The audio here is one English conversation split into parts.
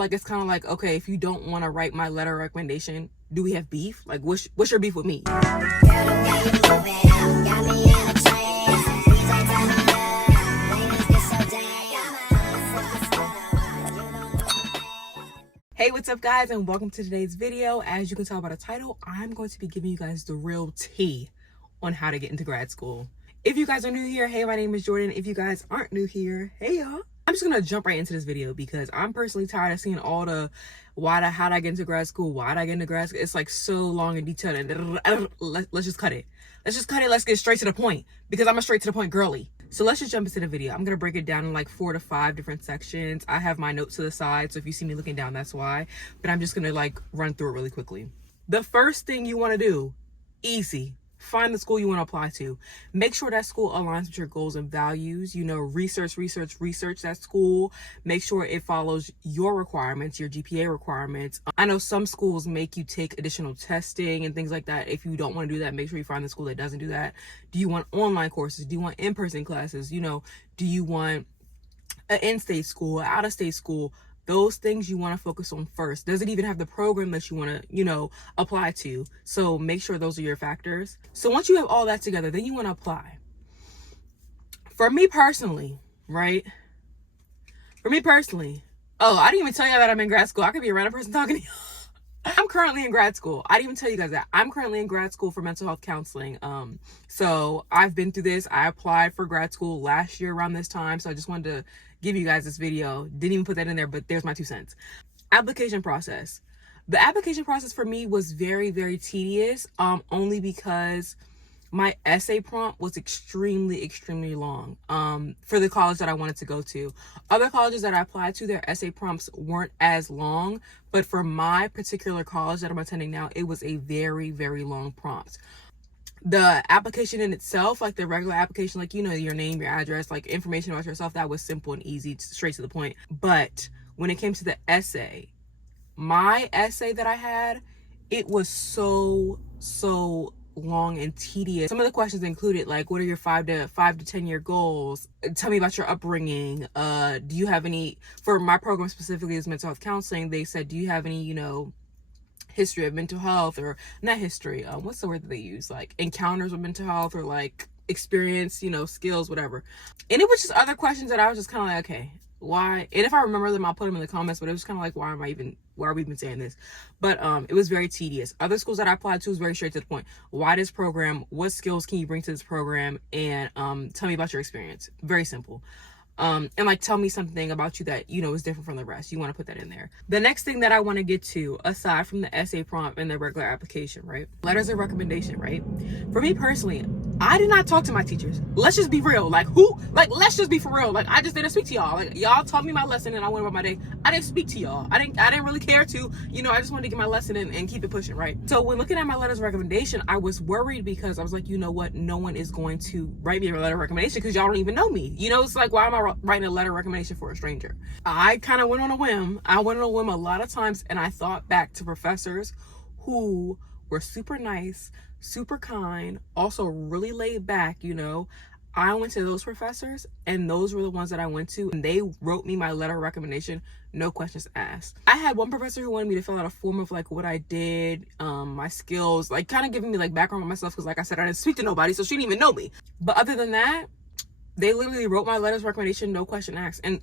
Like, it's kind of like, okay, if you don't want to write my letter of recommendation, do we have beef? Like, what's your beef with me? Hey, what's up guys, and welcome to today's video. As you can tell by the title, I'm going to be giving you guys the real tea on how to get into grad school. If you guys are new here, hey, my name is Jordyn. If you guys aren't new here, hey y'all. I'm just gonna jump right into this video because I'm personally tired of seeing all the how'd I get into grad school, why'd I get into grad school. It's like so long and detailed, and let's just cut it. Let's get straight to the point, because I'm a straight to the point girly. So let's just jump into the video. I'm gonna break it down in like 4 to 5 different sections. I have my notes to the side, so if you see me looking down, that's why. But I'm just gonna like run through it really quickly. The first thing you wanna do, easy. Find the school you want to apply to. Make sure that school aligns with your goals and values. You know, research that school. Make sure it follows your requirements, your GPA requirements. I know some schools make you take additional testing and things like that. If you don't want to do that, make sure you find the school that doesn't do that. Do you want online courses? Do you want in-person classes? You know, do you want an in-state school, an out-of-state school? Those things you want to focus on first. Does it even have the program that you want to, you know, apply to? So make sure those are your factors. So once you have all that together, then you want to apply. For me personally, right? Oh, I didn't even tell you that I'm in grad school. I could be a random person talking to you. I'm currently in grad school. I didn't even tell you guys that. I'm currently in grad school for mental health counseling. So I've been through this. I applied for grad school last year around this time. So I just wanted to give you guys this video. Didn't even put that in there, but there's my 2 cents. Application process. The application process for me was very, very tedious, only because my essay prompt was extremely long for the college that I wanted to go to. Other colleges that I applied to, their essay prompts weren't as long, but for my particular college that I'm attending now, it was a very, very long prompt. The application in itself, like the regular application, like, you know, your name, your address, like information about yourself, that was simple and easy, straight to the point. But when it came to the essay, my essay that I had, it was so long and tedious. Some of the questions included like, what are your 5 to 10 year goals? Tell me about your upbringing. Do you have any, for my program specifically is mental health counseling, they said, do you have any, you know, history of mental health, or not history, what's the word that they use, like encounters with mental health, or like experience, you know, skills, whatever. And it was just other questions that I was just kind of like, okay, why? And if I remember them, I'll put them in the comments, but it was kind of like, why are we even saying this? But it was very tedious. Other schools that I applied to was very straight to the point. Why this program? What skills can you bring to this program? And tell me about your experience. Very simple. And like, tell me something about you that, you know, is different from the rest. You want to put that in there. The next thing that I want to get to, aside from the essay prompt and the regular application, right? Letters of recommendation, right? For me personally, I did not talk to my teachers. Let's just be real. Like, let's just be for real. Like, I just didn't speak to y'all. Like, y'all taught me my lesson and I went about my day. I didn't speak to y'all. I didn't really care to, you know, I just wanted to get my lesson and keep it pushing, right? So when looking at my letters of recommendation, I was worried because I was like, you know what? No one is going to write me a letter of recommendation because y'all don't even know me. You know, it's like, why am I writing a letter of recommendation for a stranger? I kind of went on a whim. I went on a whim a lot of times, and I thought back to professors who were super nice, super kind, also really laid back, you know. I went to those professors, and those were the ones that I went to, and they wrote me my letter of recommendation, no questions asked. I had one professor who wanted me to fill out a form of like what I did, my skills, like kind of giving me like background on myself, because like I said, I didn't speak to nobody, so she didn't even know me. But other than that, they literally wrote my letters of recommendation, no question asked. And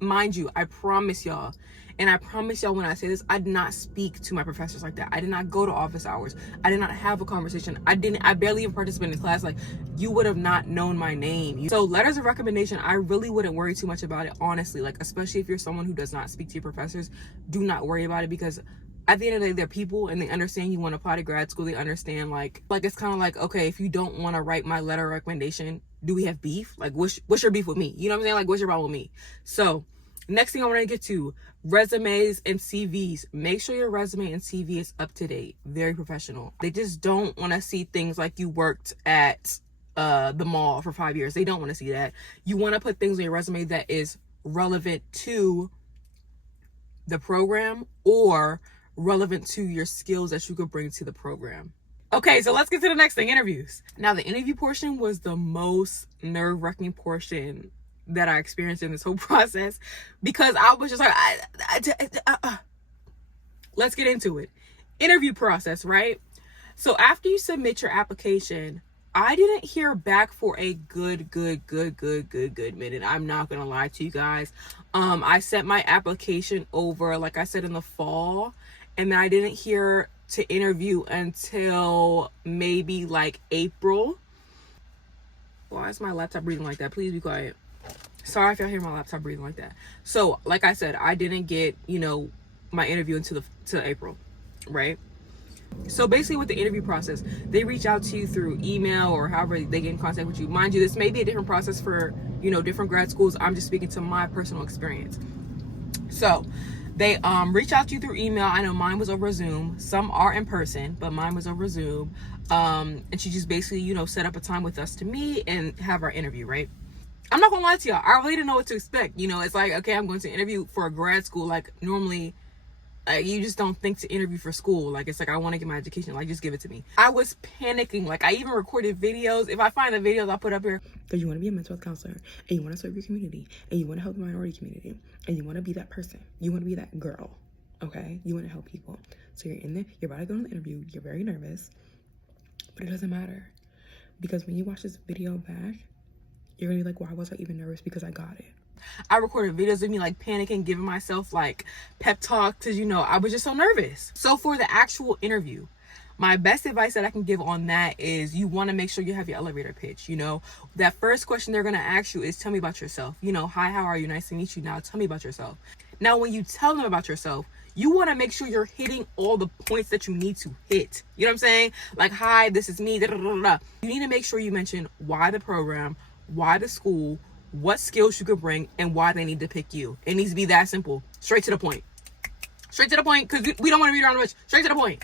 mind you, I promise y'all, and I promise y'all when I say this, I did not speak to my professors like that. I did not go to office hours. I did not have a conversation. I barely even participated in class. Like, you would have not known my name. So letters of recommendation, I really wouldn't worry too much about it, honestly. Like, especially if you're someone who does not speak to your professors, do not worry about it, because at the end of the day, they're people and they understand you want to apply to grad school. They understand like it's kind of like, okay, if you don't want to write my letter of recommendation, do we have beef? Like, what's your beef with me? You know what I'm saying? Like, what's your problem with me? So next thing I want to get to, resumes and CVs. Make sure your resume and CV is up to date, very professional. They just don't want to see things like you worked at the mall for 5 years. They don't want to see that. You want to put things on your resume that is relevant to the program or relevant to your skills that you could bring to the program. Okay, so let's get to the next thing, interviews. Now, the interview portion was the most nerve-wracking portion that I experienced in this whole process, because I was just like, let's get into it. Interview process, right? So after you submit your application, I didn't hear back for a good minute. I'm not gonna lie to you guys. I sent my application over, like I said, in the fall, and then I didn't hear to interview until maybe like April. Why is my laptop breathing like that? Please be quiet. Sorry if y'all hear my laptop breathing like that. So, like I said, I didn't get, my interview until April, right? So basically with the interview process, they reach out to you through email or however they get in contact with you. Mind you, this may be a different process for, different grad schools. I'm just speaking to my personal experience. So they reach out to you through email. I know mine was over Zoom. Some are in person, but mine was over Zoom. And she just basically, set up a time with us to meet and have our interview, right? I'm not gonna lie to y'all. I really didn't know what to expect. It's like, okay, I'm going to interview for a grad school. Like normally, you just don't think to interview for school. Like, it's like, I want to get my education. Like, just give it to me. I was panicking. Like, I even recorded videos. If I find the videos, I'll put up here. Because you want to be a mental health counselor, and you want to serve your community, and you want to help the minority community, and you want to be that person. You want to be that girl, okay? You want to help people. So you're in there. You're about to go on the interview. You're very nervous. But it doesn't matter. Because when you watch this video back, you're going to be like, why was I even nervous? Because I got it. I recorded videos of me like panicking, giving myself like pep talk, because I was just so nervous. So for the actual interview, my best advice that I can give on that is you want to make sure you have your elevator pitch. That first question they're going to ask you is, tell me about yourself. Hi, how are you? Nice to meet you. Now tell me about yourself. Now when you tell them about yourself, you want to make sure you're hitting all the points that you need to hit. You know what I'm saying? Like, hi, this is me. Da, da, da, da. You need to make sure you mention why the program, why the school, what skills you could bring, and why they need to pick you. It needs to be that simple. Straight to the point. Straight to the point, because we don't want to be around much. Straight to the point.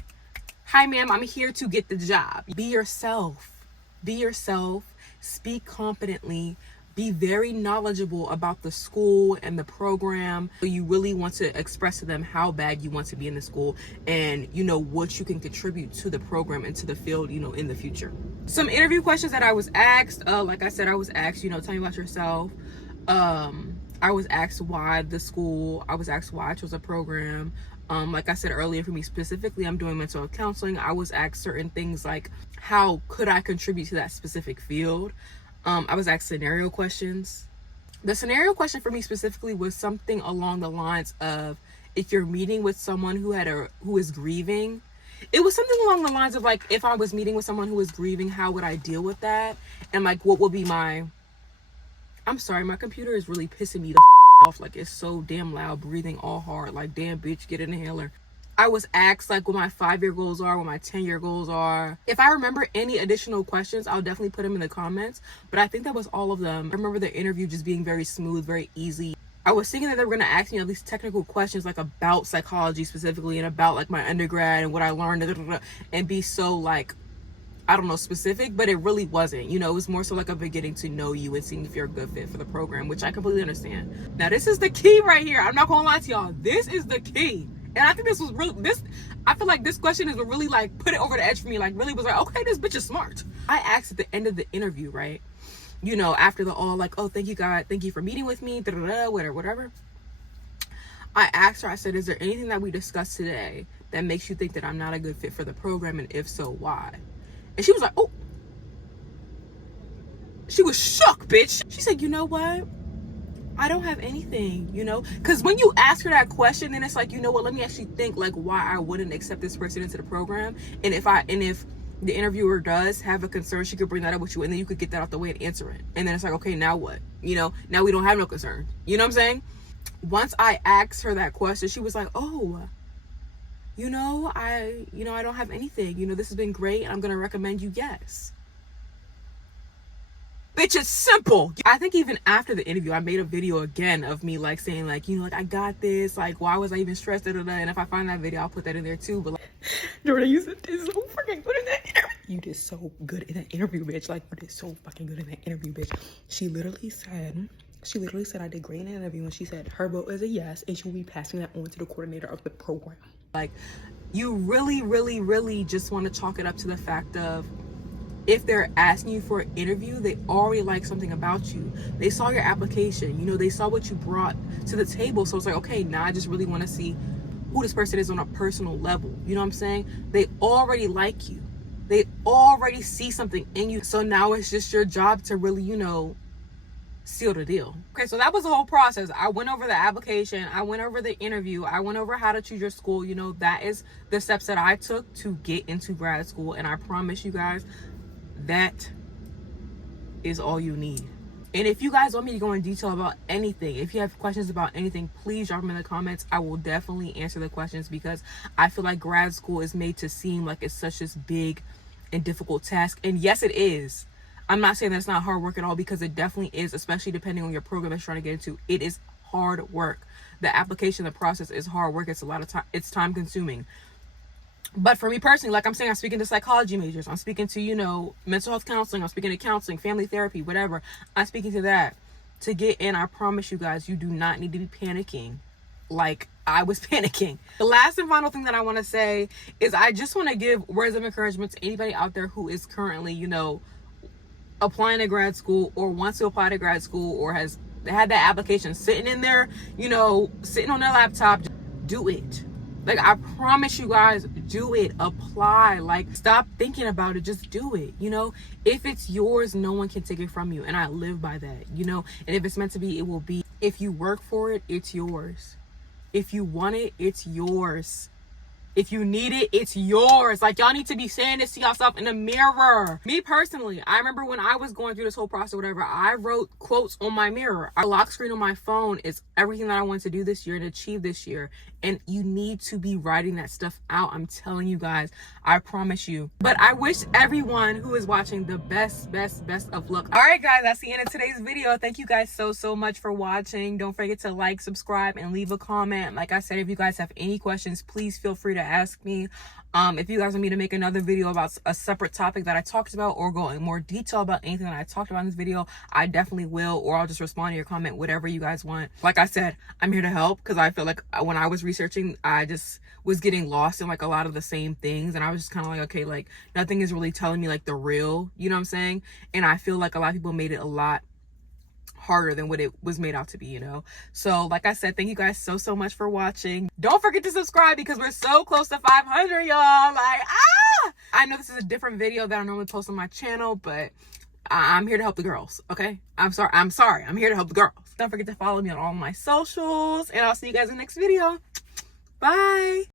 Hi, ma'am, I'm here to get the job. Be yourself. Be yourself. Speak confidently. Be very knowledgeable about the school and the program. You really want to express to them how bad you want to be in the school and, what you can contribute to the program and to the field, in the future. Some interview questions that I was asked, like I said, I was asked, tell me about yourself. I was asked why the school. I was asked why I chose a program. Like I said earlier, for me specifically, I'm doing mental health counseling. I was asked certain things like, how could I contribute to that specific field? I was asked scenario questions. The scenario question for me specifically was something along the lines of, if you're meeting with someone who is grieving. It was something along the lines of like, if I was meeting with someone who is grieving, how would I deal with that? And like, what would be I'm sorry, my computer is really pissing me the off. Like, it's so damn loud, breathing all hard. Like, damn bitch, get an inhaler. I was asked like what my 5-year goals are, what my 10-year goals are. If I remember any additional questions, I'll definitely put them in the comments. But I think that was all of them. I remember the interview just being very smooth, very easy. I was thinking that they were going to ask me at least technical questions like about psychology specifically and about like my undergrad and what I learned and be so like, I don't know, specific, but it really wasn't. It was more so like a beginning to know you and seeing if you're a good fit for the program, which I completely understand. Now, this is the key right here. I'm not going to lie to y'all. This is the key. And I think this was really, I feel like this question is what really like put it over the edge for me. Like really was like, okay, this bitch is smart. I asked at the end of the interview, right? After the all like, oh, thank you God, thank you for meeting with me, whatever. I asked her, I said, is there anything that we discussed today that makes you think that I'm not a good fit for the program? And if so, why? And she was like, oh. She was shook, bitch. She said, you know what? I don't have anything, because when you ask her that question, then it's like, let me actually think like why I wouldn't accept this person into the program. And if the interviewer does have a concern, she could bring that up with you, and then you could get that out the way and answer it. And then it's like, okay, now what? Now we don't have no concern. You know what I'm saying? Once I asked her that question, she was like, oh, I don't have anything. This has been great. I'm going to recommend you. Yes. Bitch, it's simple. I think even after the interview, I made a video again of me like saying like, like I got this. Like, why was I even stressed? And if I find that video, I'll put that in there too. But like, Jordyn, you did so freaking good in that interview. You did so good in that interview, bitch. Like, you did so fucking good in that interview, bitch. She literally said I did great in the interview, and she said her vote is a yes, and she will be passing that on to the coordinator of the program. Like, you really, really, really just want to chalk it up to the fact of if they're asking you for an interview, they already like something about you. They saw your application, you know, they saw what you brought to the table. So it's like, okay, now I just really want to see who this person is on a personal level. You know what I'm saying? They already like you. They already see something in you. So now it's just your job to really, you know, seal the deal. Okay, so that was the whole process. I went over the application, I went over the interview, I went over how to choose your school. You know, that is the steps that I took to get into grad school. And I promise you guys, that is all you need. And if you guys want me to go in detail about anything, if you have questions about anything, please drop them in the comments. I will definitely answer the questions, because I feel like grad school is made to seem like it's such this big and difficult task. And yes, it is. I'm not saying that's not hard work at all, because it definitely is, especially depending on your program that you're trying to get into. It is hard work. The application, the process is hard work. It's a lot of time. It's time consuming. But for me personally, like I'm saying, I'm speaking to psychology majors. I'm speaking to, you know, mental health counseling. I'm speaking to counseling, family therapy, whatever. I'm speaking to that. To get in, I promise you guys, you do not need to be panicking like I was panicking. The last and final thing that I want to say is I just want to give words of encouragement to anybody out there who is currently, you know, applying to grad school or wants to apply to grad school or has had that application sitting in there, you know, sitting on their laptop. Do it. Like, I promise you guys, do it. Apply. Like, stop thinking about it. Just do it. You know, if it's yours, no one can take it from you. And I live by that, you know, and if it's meant to be, it will be. If you work for it, it's yours. If you want it, it's yours. If you need it, it's yours. Like, y'all need to be saying this to yourself in the mirror. Me personally, I remember when I was going through this whole process or whatever, I wrote quotes on my mirror. A lock screen on my phone is everything that I wanted to do this year and achieve this year. And you need to be writing that stuff out. I'm telling you guys, I promise you. But I wish everyone who is watching the best of luck. All right, guys, that's the end of today's video. Thank you guys so much for watching. Don't forget to like, subscribe, and leave a comment. Like I said, if you guys have any questions, please feel free to ask me. If you guys want me to make another video about a separate topic that I talked about, or go in more detail about anything that I talked about in this video, I definitely will, or I'll just respond to your comment, whatever you guys want. Like I said, I'm here to help, because I feel like when I was researching, I just was getting lost in like a lot of the same things, and I was just kind of like, okay, like nothing is really telling me like the real, you know what I'm saying? And I feel like a lot of people made it a lot harder than what it was made out to be, you know? So like I said, thank you guys so much for watching. Don't forget to subscribe, because we're so close to 500, y'all. Like, I know this is a different video that I normally post on my channel, but I'm here to help the girls, okay? I'm sorry, I'm here to help the girls. Don't forget to follow me on all my socials, and I'll see you guys in the next video. Bye.